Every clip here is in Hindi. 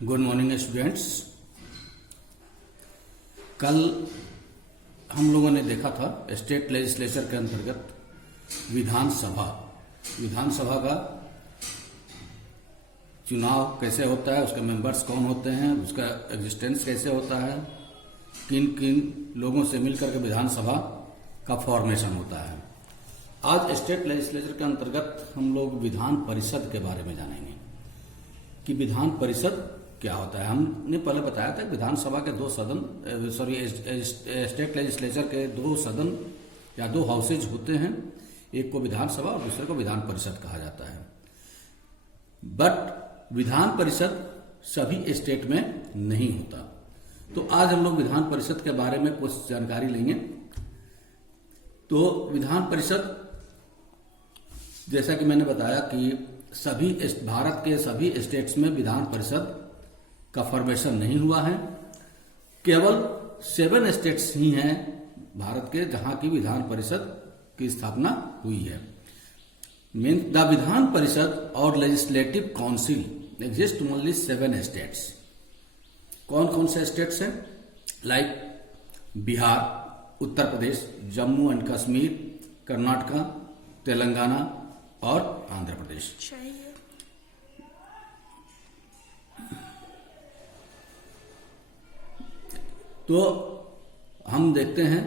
Good morning students. कल हम लोगों ने देखा था स्टेट लेजिस्लेचर के अंतर्गत विधानसभा का चुनाव कैसे होता है, उसके मेंबर्स कौन होते हैं, उसका एग्जिस्टेंस कैसे होता है, किन किन लोगों से मिलकर के विधानसभा का फॉर्मेशन होता है। आज स्टेट लेजिस्लेचर के अंतर्गत हम लोग विधान परिषद के बारे में जानेंगे कि विधान परिषद क्या होता है। हमने पहले बताया था विधानसभा के स्टेट लेजिस्लेचर के दो सदन या दो हाउसेज होते हैं, एक को विधानसभा और दूसरे को विधान परिषद कहा जाता है। बट विधान परिषद सभी स्टेट में नहीं होता। तो आज हम लोग विधान परिषद के बारे में कुछ जानकारी लेंगे। तो विधान परिषद, जैसा कि मैंने बताया कि भारत के सभी स्टेट्स में विधान परिषद का फॉर्मेशन नहीं हुआ है। केवल 7 स्टेट्स ही हैं भारत के जहां की विधान परिषद की स्थापना हुई है। द विधान परिषद और legislative council exist only 7 states. कौन कौन से स्टेट्स हैं? लाइक बिहार, उत्तर प्रदेश, जम्मू एंड कश्मीर, कर्नाटका, तेलंगाना और आंध्र प्रदेश। तो हम देखते हैं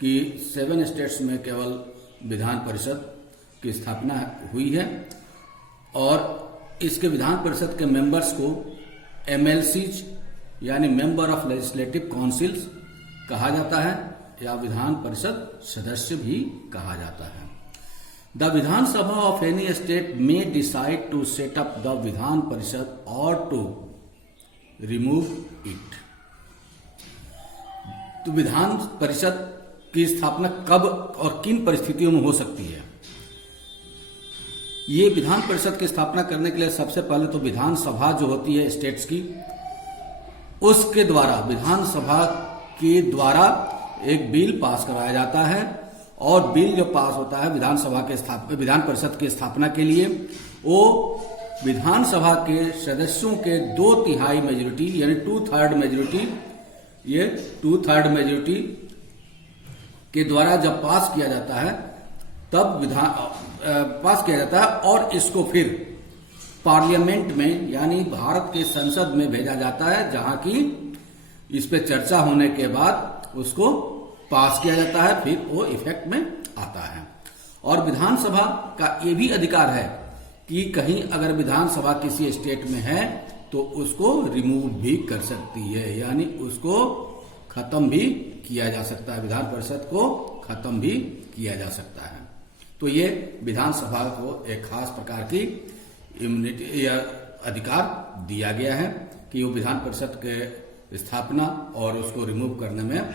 कि 7 स्टेट्स में केवल विधान परिषद की स्थापना हुई है और इसके विधान परिषद के मेंबर्स को एमएलसीज यानी मेंबर ऑफ लेजिस्लेटिव काउंसिल्स कहा जाता है या विधान परिषद सदस्य भी कहा जाता है। The Vidhan Sabha of any state में decide to set up the Vidhan Parishad और टू रिमूव इट। तो विधान परिषद की स्थापना कब और किन परिस्थितियों में हो सकती है? ये विधान परिषद की स्थापना करने के लिए सबसे पहले तो विधानसभा जो होती है स्टेट्स की, उसके द्वारा विधानसभा के द्वारा एक बिल पास कराया जाता है और बिल जो पास होता है विधान परिषद की स्थापना के लिए, वो विधानसभा के सदस्यों के 2/3 मेजोरिटी यानी 2/3 मेजोरिटी, ये 2/3 मेजोरिटी के द्वारा जब पास किया जाता है तब पास किया जाता है और इसको फिर पार्लियामेंट में यानी भारत के संसद में भेजा जाता है, जहां की इस पे चर्चा होने के बाद उसको पास किया जाता है, फिर वो इफेक्ट में आता है। और विधानसभा का ये भी अधिकार है कि कहीं अगर विधानसभा किसी स्टेट में है तो उसको रिमूव भी कर सकती है, यानी उसको खत्म भी किया जा सकता है, विधान परिषद को खत्म भी किया जा सकता है। तो ये विधानसभा को एक खास प्रकार की इम्यूनिटी या अधिकार दिया गया है कि वो विधान परिषद के स्थापना और उसको रिमूव करने में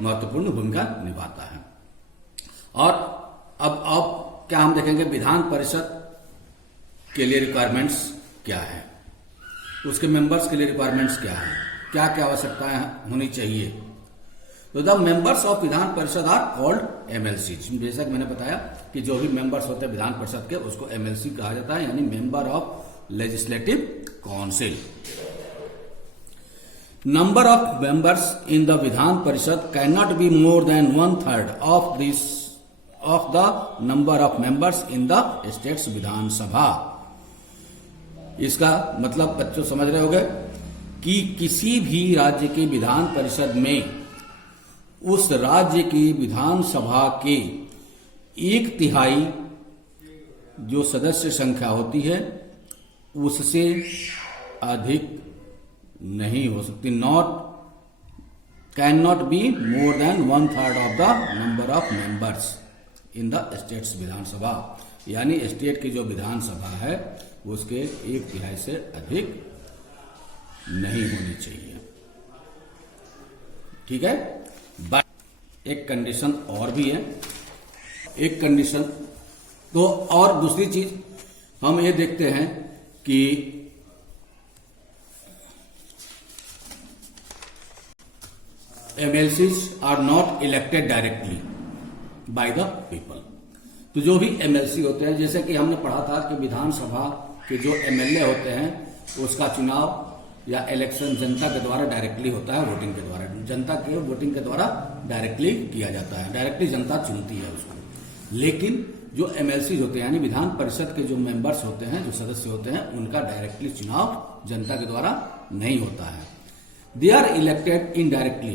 महत्वपूर्ण भूमिका निभाता है। और अब क्या हम देखेंगे विधान परिषद के लिए रिक्वायरमेंट्स क्या है, उसके मेंबर्स के लिए रिक्वायरमेंट्स क्या है, क्या क्या आवश्यकताएं होनी चाहिए। तो the members of Vidhan Parishad are called MLC. जैसा कि मैंने बताया कि जो भी मेंबर्स होते हैं विधान परिषद के उसको एमएलसी कहा जाता है, यानी member of legislative council. Number of members in the Vidhan Parishad can not be more than 1/3 of the number of members in the states Vidhan Sabha. इसका मतलब बच्चों समझ रहे होंगे कि किसी भी राज्य की विधान परिषद में उस राज्य की विधानसभा के 1/3 जो सदस्य संख्या होती है उससे अधिक नहीं हो सकती। Can not be more than 1/3 of the number of members in the states Vidhan Sabha, यानी स्टेट की जो विधानसभा है उसके 1/3 से अधिक नहीं होनी चाहिए। ठीक है। बट एक कंडीशन और भी है, एक कंडीशन तो और दूसरी चीज हम ये देखते हैं कि MLCs are not elected directly by the people. तो जो भी एमएलसी होते हैं, जैसे कि हमने पढ़ा था कि विधानसभा कि जो एमएलए होते हैं उसका चुनाव या इलेक्शन जनता के द्वारा डायरेक्टली होता है, वोटिंग के द्वारा, जनता के वोटिंग के द्वारा डायरेक्टली किया जाता है, डायरेक्टली जनता चुनती है उसको। लेकिन जो एमएलसी होते हैं यानी विधान परिषद के जो मेंबर्स होते हैं, जो सदस्य होते हैं, उनका डायरेक्टली चुनाव जनता के द्वारा नहीं होता है। They are elected indirectly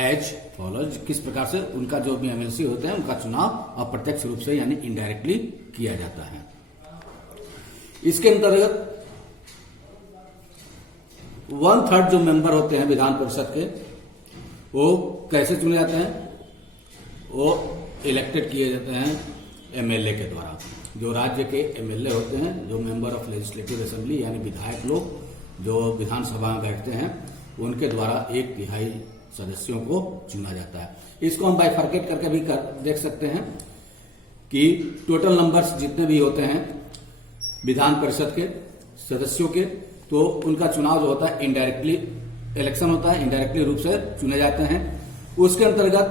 as follows, किस प्रकार से उनका जो भी एमएलसी होते हैं उनका चुनाव अप्रत्यक्ष रूप से यानी इनडायरेक्टली किया जाता है। इसके अंतर्गत 1/3 जो मेंबर होते हैं विधान परिषद के, वो कैसे चुने जाते हैं? वो इलेक्टेड किए जाते हैं एमएलए के द्वारा। जो राज्य के एमएलए होते हैं, जो मेंबर ऑफ लेजिस्लेटिव असेंबली यानी विधायक लोग जो विधानसभा में बैठते हैं, उनके द्वारा 1/3 सदस्यों को चुना जाता है। इसको हम बाइफर्केट करके भी देख सकते हैं कि टोटल नंबर्स जितने भी होते हैं विधान परिषद के सदस्यों के, तो उनका चुनाव जो होता है इनडायरेक्टली इलेक्शन होता है, इनडायरेक्टली रूप से चुने जाते हैं। उसके अंतर्गत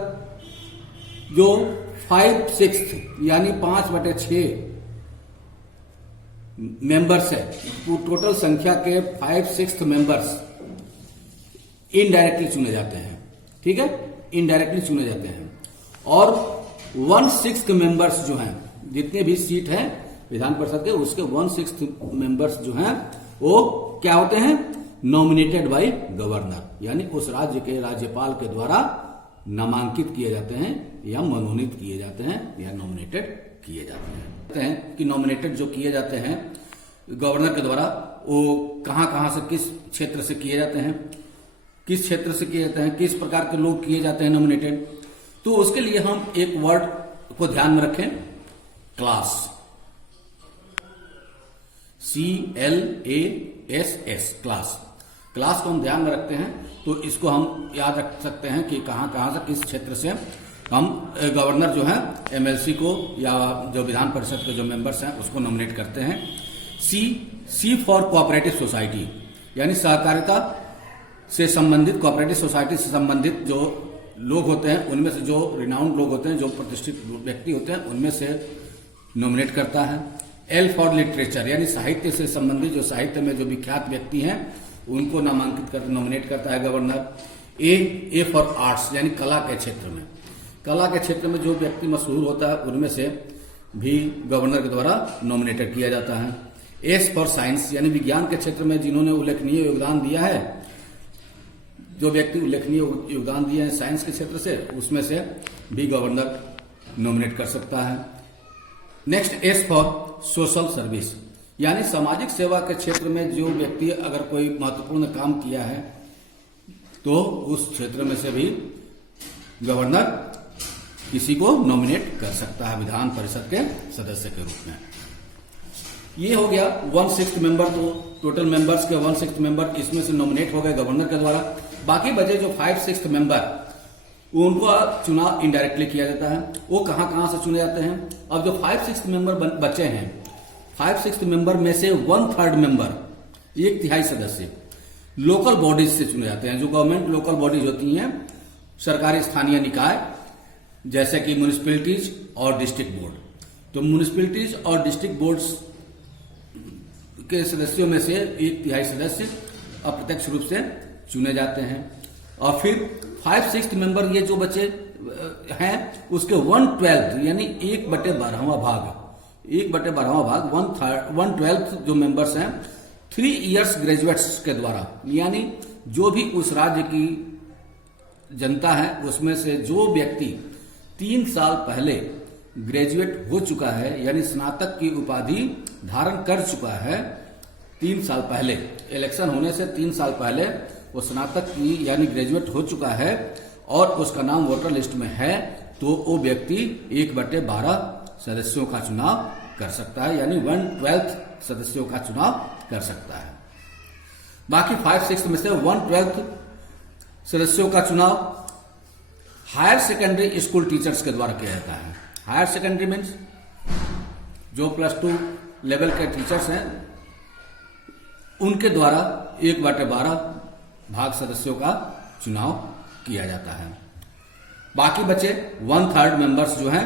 जो 5/6 यानी 5/6 मेंबर्स है, टोटल संख्या के 5/6 मेंबर्स इनडायरेक्टली चुने जाते हैं। ठीक है, इनडायरेक्टली चुने जाते हैं। और 1/6 मेंबर्स जो हैं, जितने भी सीट हैं विधान परिषद के, उसके 1/6 मेंबर्स जो हैं वो क्या होते हैं? नॉमिनेटेड बाय गवर्नर, यानी उस राज्य के राज्यपाल के द्वारा नामांकित किए जाते हैं या मनोनीत किए जाते हैं या नॉमिनेटेड किए जाते हैं। कहते हैं कि नॉमिनेटेड जो किए जाते हैं गवर्नर के द्वारा, वो कहां से, किस क्षेत्र से किए जाते हैं, किस क्षेत्र से किए जाते हैं, किस प्रकार के लोग किए जाते हैं नॉमिनेटेड। तो उसके लिए हम एक वर्ड को ध्यान में रखें, क्लास, CLASS, क्लास। क्लास को हम ध्यान में रखते हैं तो इसको हम याद रख सकते हैं कि कहां से, किस क्षेत्र से हम गवर्नर जो है एमएलसी को या जो विधान परिषद के जो मेंबर्स हैं उसको नॉमिनेट करते हैं। सी फॉर कोऑपरेटिव सोसाइटी, यानी सहकारिता से संबंधित, कोऑपरेटिव सोसाइटी से संबंधित जो लोग होते हैं उनमें से, जो रिनाउंड लोग होते हैं, जो प्रतिष्ठित व्यक्ति होते हैं, उनमें से नॉमिनेट करता है। L फॉर लिटरेचर, यानी साहित्य से संबंधित, जो साहित्य में जो विख्यात व्यक्ति हैं उनको नामांकित कर नॉमिनेट करता है गवर्नर। ए फॉर आर्ट्स, यानी कला के क्षेत्र में, कला के क्षेत्र में जो व्यक्ति मशहूर होता है उनमें से भी गवर्नर के द्वारा नॉमिनेटेड किया जाता है। S फॉर साइंस, यानी विज्ञान के क्षेत्र में जिन्होंने उल्लेखनीय योगदान दिया है, जो व्यक्ति उल्लेखनीय योगदान दिए हैं साइंस के क्षेत्र से, उसमें से भी गवर्नर नॉमिनेट कर सकता है। Next S for social service, यानी सामाजिक सेवा के क्षेत्र में जो व्यक्ति अगर कोई महत्वपूर्ण काम किया है तो उस क्षेत्र में से भी गवर्नर किसी को नॉमिनेट कर सकता है विधान परिषद के सदस्य के रूप में। ये हो गया 1/6 मेंबर, तो टोटल मेंबर्स के 1/6 मेंबर इसमें से नॉमिनेट हो गए गवर्नर के द्वारा। बाकी बचे जो 5/6 मेंबर, उनको चुनाव इनडायरेक्टली किया जाता है। वो कहां से चुने जाते हैं? अब जो 5/6 मेंबर बचे हैं, 5/6 मेंबर में से 1/3 मेंबर, 1/3 सदस्य लोकल बॉडीज से चुने जाते हैं। जो गवर्नमेंट लोकल बॉडीज होती हैं, सरकारी स्थानीय निकाय, जैसे कि म्यूनिसिपैलिटीज और डिस्ट्रिक्ट बोर्ड। तो म्यूनिसिपैलिटीज और डिस्ट्रिक्ट बोर्ड्स के सदस्यों में से 1/3 सदस्य अप्रत्यक्ष रूप से चुने जाते हैं। और फिर 5/6 मेंबर ये जो बचे हैं उसके 1/12 यानी 1/12वां भाग, 1/12वां भाग 1/12 जो मेंबर्स हैं 3 इयर्स ग्रेजुएट्स के द्वारा, यानी जो भी उस राज्य की जनता है उसमें से जो व्यक्ति 3 साल पहले ग्रेजुएट हो चुका है, यानी स्नातक की उपाधि धारण कर चुका है 3 साल पहले, इलेक्शन होने से 3 साल पहले वो स्नातक की यानी ग्रेजुएट हो चुका है और उसका नाम वोटर लिस्ट में है, तो वो व्यक्ति 1/12 सदस्यों का चुनाव कर सकता है, यानी 1/12 सदस्यों का चुनाव कर सकता है। बाकी 5/6 में से 1/12 सदस्यों का चुनाव हायर सेकेंडरी स्कूल टीचर्स के द्वारा किया जाता है। हायर सेकेंडरी मीन्स जो +2 लेवल के टीचर्स हैं उनके द्वारा 1/12 भाग सदस्यों का चुनाव किया जाता है। बाकी बचे 1/3 मेंबर्स जो हैं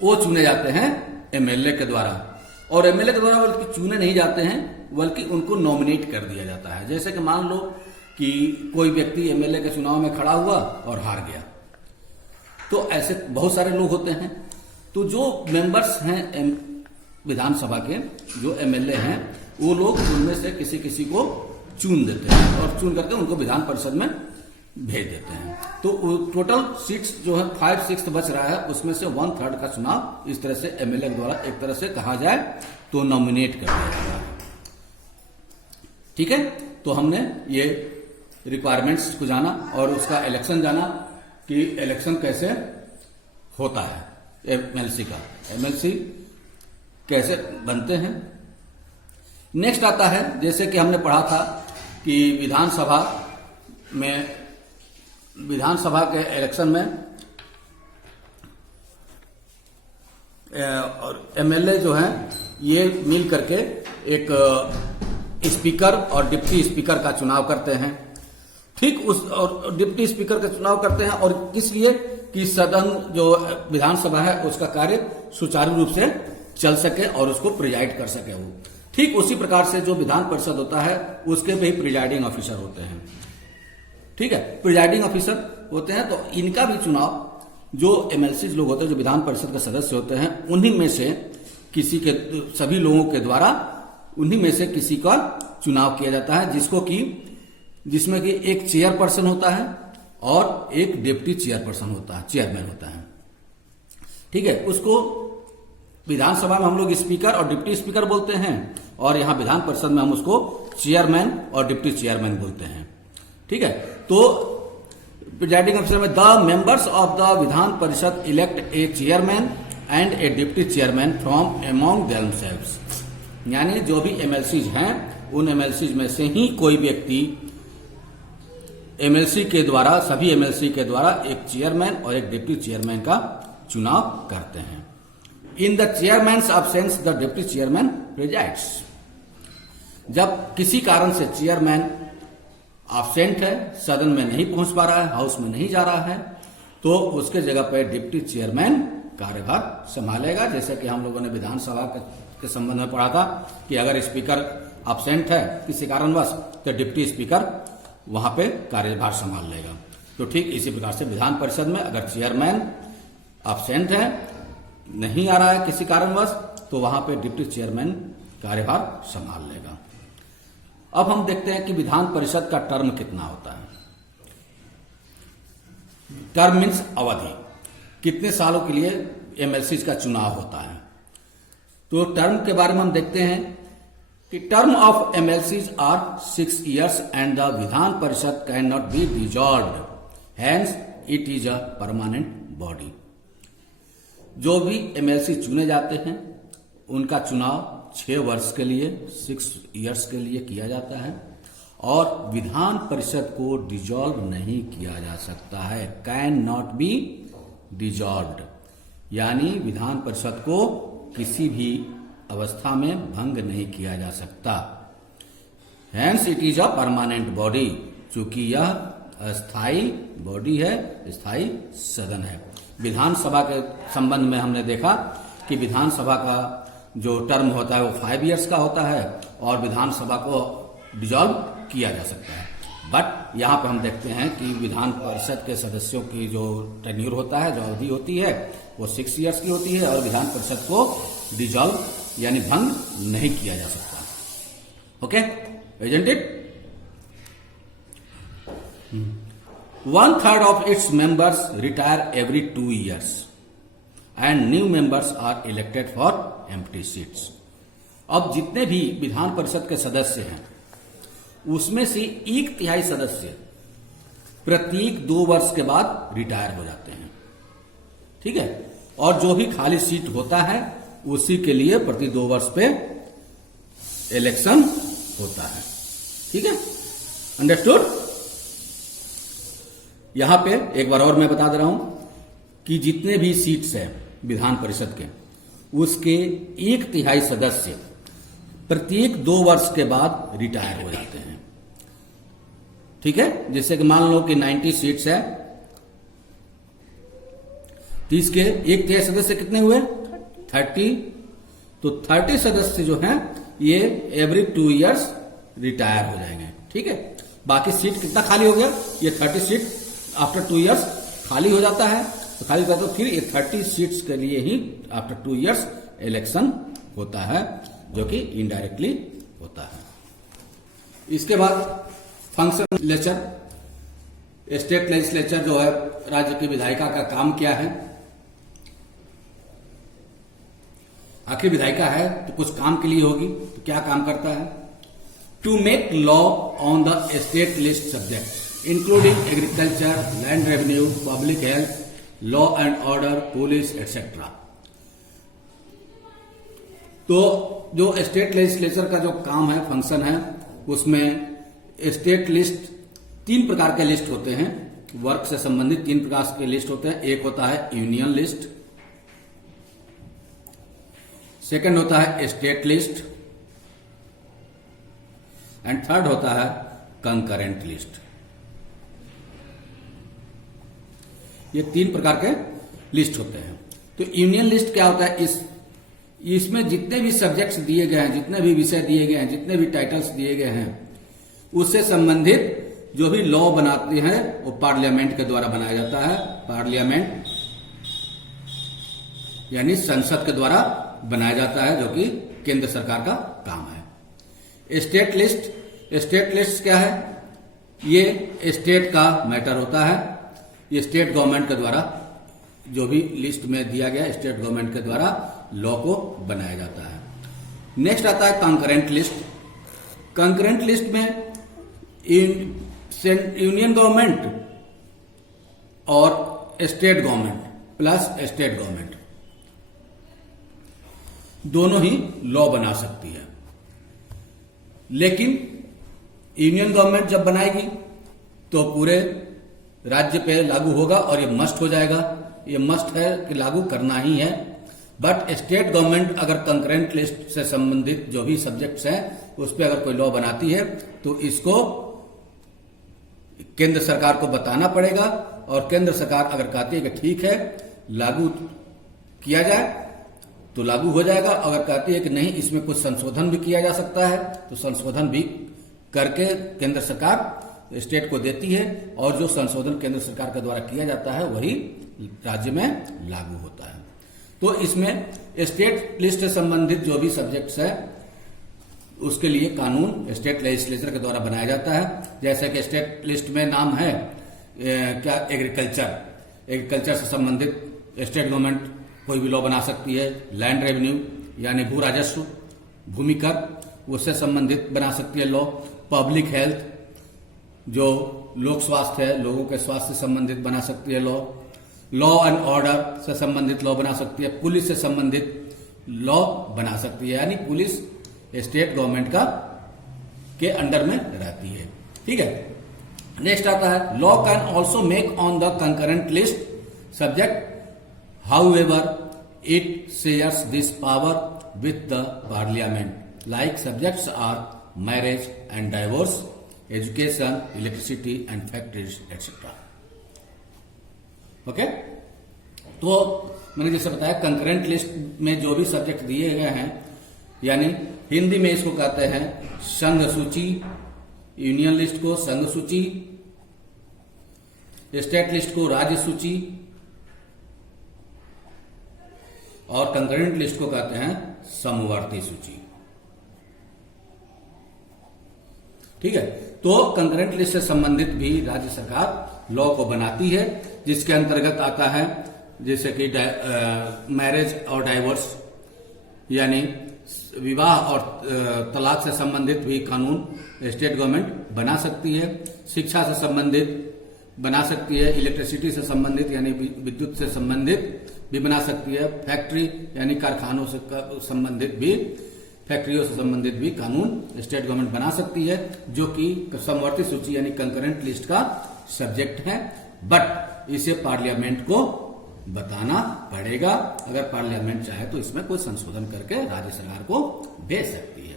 वो चुने जाते हैं एमएलए के द्वारा, और एमएलए के द्वारा बल्कि चुने नहीं जाते हैं बल्कि उनको नॉमिनेट कर दिया जाता है। जैसे कि मान लो कि कोई व्यक्ति एमएलए के चुनाव में खड़ा हुआ और हार गया, तो ऐसे बहुत सारे लोग होते हैं। तो जो मेंबर्स हैं विधानसभा के, जो एमएलए हैं, वो लोग उनमें से किसी किसी को चुन देते हैं और चुन करके उनको विधान परिषद में भेज देते हैं। तो टोटल सीट्स जो है 5/6 बच रहा है, उसमें से 1/3 का चुनाव इस तरह से एमएलए के द्वारा एक तरह से कहा जाए तो नॉमिनेट कर दिया जाता है। ठीक है, तो हमने ये रिक्वायरमेंट्स को जाना और उसका इलेक्शन जाना कि इलेक्शन कैसे होता है एमएलसी का, एमएलसी कैसे बनते हैं। नेक्स्ट आता है, जैसे कि हमने पढ़ा था कि विधानसभा के इलेक्शन में एमएलए जो हैं ये मिल करके एक स्पीकर और डिप्टी स्पीकर का चुनाव करते हैं। ठीक उस और डिप्टी स्पीकर का चुनाव करते हैं, और किस लिए कि सदन जो विधानसभा है उसका कार्य सुचारू रूप से चल सके और उसको प्रिजाइड कर सके वो। ठीक उसी प्रकार से जो विधान परिषद होता है उसके भी प्रिजाइडिंग ऑफिसर होते हैं। ठीक है, प्रिजाइडिंग ऑफिसर होते हैं, तो इनका भी चुनाव जो एमएलसी लोग होते हैं, जो विधान परिषद के सदस्य होते हैं, उन्हीं में से किसी के, सभी लोगों के द्वारा उन्हीं में से किसी का चुनाव किया जाता है, जिसमें कि एक चेयरपर्सन होता है और एक डिप्टी चेयरपर्सन होता है, चेयरमैन होता है। ठीक है, उसको विधानसभा में हम लोग स्पीकर और डिप्टी स्पीकर बोलते हैं, और यहां विधान परिषद में हम उसको चेयरमैन और डिप्टी चेयरमैन बोलते हैं। ठीक है, तो प्रिजाइडिंग ऑफिसर में the members of the Vidhan परिषद elect A chairman and A deputy chairman from among themselves, यानी जो भी एमएलसीज हैं उन एमएलसीज में से ही कोई व्यक्ति एमएलसी के द्वारा, सभी एमएलसी के द्वारा एक चेयरमैन और एक डिप्टी चेयरमैन का चुनाव करते हैं। In the chairman's absence the deputy chairman presides. जब किसी कारण से चेयरमैन एब्सेंट है, सदन में नहीं पहुंच पा रहा है, हाउस में नहीं जा रहा है, तो उसके जगह पर डिप्टी चेयरमैन कार्यभार संभालेगा। जैसे कि हम लोगों ने विधानसभा के संबंध में पढ़ा था कि अगर स्पीकर एब्सेंट है किसी कारणवश, तो डिप्टी स्पीकर वहां पे कार्यभार संभाल लेगा। तो ठीक इसी प्रकार से विधान परिषद में अगर चेयरमैन एब्सेंट है, नहीं आ रहा है किसी कारणवश, तो वहां पे डिप्टी चेयरमैन कार्यभार संभाल लेगा। अब हम देखते हैं कि विधान परिषद का टर्म कितना होता है। टर्म मीन्स अवधि, कितने सालों के लिए एमएलसी का चुनाव होता है। तो टर्म के बारे में हम देखते हैं कि term of MLCs are 6 years and the Vidhan Parishad can not be dissolved, hence it is a permanent body. जो भी एमएलसी चुने जाते हैं उनका चुनाव 6 वर्ष के लिए, 6 years के लिए किया जाता है, और विधान परिषद को डिसॉल्व नहीं किया जा सकता है। कैन नॉट बी डिसॉल्व्ड, यानी विधान परिषद को किसी भी अवस्था में भंग नहीं किया जा सकता। Hence it is a permanent body, चूंकि यह अस्थायी बॉडी है, स्थायी सदन है। विधानसभा के संबंध में हमने देखा कि विधानसभा का जो टर्म होता है वो 5 years का होता है, और विधानसभा को डिसॉल्व किया जा सकता है। बट यहाँ पर हम देखते हैं कि विधान परिषद के सदस्यों की जो टेन्यूर होता है, जो अवधि होती है, वो 6 years की होती है, और विधान परिषद को डिसॉल्व यानी भंग नहीं किया जा सकता। Okay, isn't it? 1/3 of its members retire every 2 years and new members are elected for empty seats. अब जितने भी विधान परिषद के सदस्य हैं उसमें से 1/3 सदस्य प्रत्येक 2 वर्ष के बाद रिटायर हो जाते हैं। ठीक है, और जो भी खाली सीट होता है उसी के लिए प्रति 2 वर्ष पे इलेक्शन होता है। ठीक है, अंडरस्टूड? यहां पे एक बार और मैं बता दे रहा हूं कि जितने भी सीट्स हैं विधान परिषद के, उसके 1/3 सदस्य प्रत्येक 2 वर्ष के बाद रिटायर हो जाते हैं। ठीक है, जैसे कि मान लो कि 90 सीट्स है, 30 के 1/3 सदस्य कितने हुए? 30 तो 30 सदस्य जो हैं ये एवरी 2 इयर्स रिटायर हो जाएंगे। ठीक है, बाकी सीट कितना खाली हो गया, ये 30 सीट आफ्टर 2 इयर्स खाली हो जाता है। तो खाली होता है तो फिर ये 30 सीट्स के लिए ही आफ्टर 2 इयर्स इलेक्शन होता है, जो कि इनडायरेक्टली होता है। इसके बाद फंक्शन लेजिस्लेचर, स्टेट लेजिस्लेचर जो है राज्य की विधायिका का काम क्या है। आखिर विधायिका है तो कुछ काम के लिए होगी, तो क्या काम करता है? To make law on the state list subject including agriculture, land revenue, public health, law and order, police etcetera. तो जो स्टेट लेजिस्लेचर का जो काम है, फंक्शन है, उसमें स्टेट लिस्ट 3 प्रकार के लिस्ट होते हैं। वर्क से संबंधित 3 प्रकार के लिस्ट होते हैं। एक होता है यूनियन लिस्ट, सेकंड होता है स्टेट लिस्ट, एंड थर्ड होता है कंकरेंट लिस्ट। ये 3 प्रकार के लिस्ट होते हैं। तो यूनियन लिस्ट क्या होता है? इसमें जितने भी सब्जेक्ट्स दिए गए हैं, जितने भी विषय दिए गए हैं, जितने भी टाइटल्स दिए गए हैं, उससे संबंधित जो भी लॉ बनाते हैं वो पार्लियामेंट के द्वारा बनाया जाता है। पार्लियामेंट यानी संसद के द्वारा बनाया जाता है, जो कि केंद्र सरकार का काम है। स्टेट लिस्ट क्या है? ये स्टेट का मैटर होता है। ये स्टेट गवर्नमेंट के द्वारा जो भी लिस्ट में दिया गया, स्टेट गवर्नमेंट के द्वारा लॉ को बनाया जाता है। नेक्स्ट आता है कंकरेंट लिस्ट। कंकरेंट लिस्ट में यूनियन गवर्नमेंट और state government plus state government दोनों ही लॉ बना सकती है। लेकिन यूनियन गवर्नमेंट जब बनाएगी तो पूरे राज्य पे लागू होगा और ये मस्ट हो जाएगा। ये मस्ट है कि लागू करना ही है। बट स्टेट गवर्नमेंट अगर कंकरेंट लिस्ट से संबंधित जो भी सब्जेक्ट्स हैं उस पर अगर कोई लॉ बनाती है तो इसको केंद्र सरकार को बताना पड़ेगा, और केंद्र सरकार अगर कहती है कि ठीक है लागू किया जाए तो लागू हो जाएगा। अगर कहती है कि नहीं इसमें कुछ संशोधन भी किया जा सकता है तो संशोधन भी करके केंद्र सरकार स्टेट को देती है, और जो संशोधन केंद्र सरकार के द्वारा किया जाता है वही राज्य में लागू होता है। तो इसमें स्टेट लिस्ट से संबंधित जो भी सब्जेक्ट्स है उसके लिए कानून स्टेट लेजिस्लेचर के द्वारा बनाया जाता है। जैसे कि स्टेट लिस्ट में नाम है क्या, एग्रीकल्चर से संबंधित स्टेट गवर्नमेंट कोई भी लॉ बना सकती है। लैंड रेवेन्यू यानी भू राजस्व, भूमि कर, उससे संबंधित बना सकती है लॉ। पब्लिक हेल्थ जो लोक स्वास्थ्य है, लोगों के स्वास्थ्य से संबंधित बना सकती है लॉ। लॉ एंड ऑर्डर से संबंधित लॉ बना सकती है। पुलिस से संबंधित लॉ बना सकती है, यानी पुलिस स्टेट गवर्नमेंट का के अंडर में रहती है। ठीक है, नेक्स्ट आता है law can also make on the concurrent list subject, however it shares this power with the parliament, like subjects are marriage and divorce, education, electricity and factories etcetera. Okay, तो मैंने जैसे बताया कंकरेंट लिस्ट में जो भी सब्जेक्ट दिए गए हैं, यानी हिंदी में इसको कहते हैं संघ सूची, यूनियन लिस्ट को संघ सूची, स्टेट लिस्ट को राज्य सूची, और कंकरेंट लिस्ट को कहते हैं समवर्ती सूची। ठीक है, तो कंकरेंट लिस्ट से संबंधित भी राज्य सरकार लॉ को बनाती है, जिसके अंतर्गत आता है जैसे कि मैरिज और डाइवोर्स, यानी विवाह और तलाक से संबंधित भी कानून स्टेट गवर्नमेंट बना सकती है। शिक्षा से संबंधित बना सकती है। इलेक्ट्रिसिटी से संबंधित यानी विद्युत से संबंधित भी बना सकती है। फैक्ट्री यानी कारखानों से संबंधित भी, फैक्ट्रियों से संबंधित भी कानून स्टेट गवर्नमेंट बना सकती है, जो कि समवर्ती सूची यानी कंकरेंट लिस्ट का सब्जेक्ट है। बट इसे पार्लियामेंट को बताना पड़ेगा। अगर पार्लियामेंट चाहे तो इसमें कोई संशोधन करके राज्य सरकार को भेज सकती है।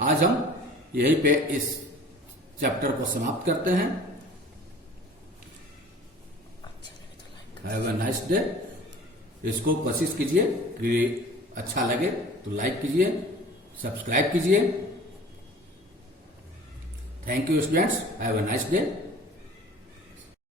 आज हम यहीं पे इस चैप्टर को समाप्त करते हैं। Have a nice day. इसको कोशिश कीजिए कि अच्छा लगे तो लाइक कीजिए, सब्सक्राइब कीजिए। Thank you students, have a nice day.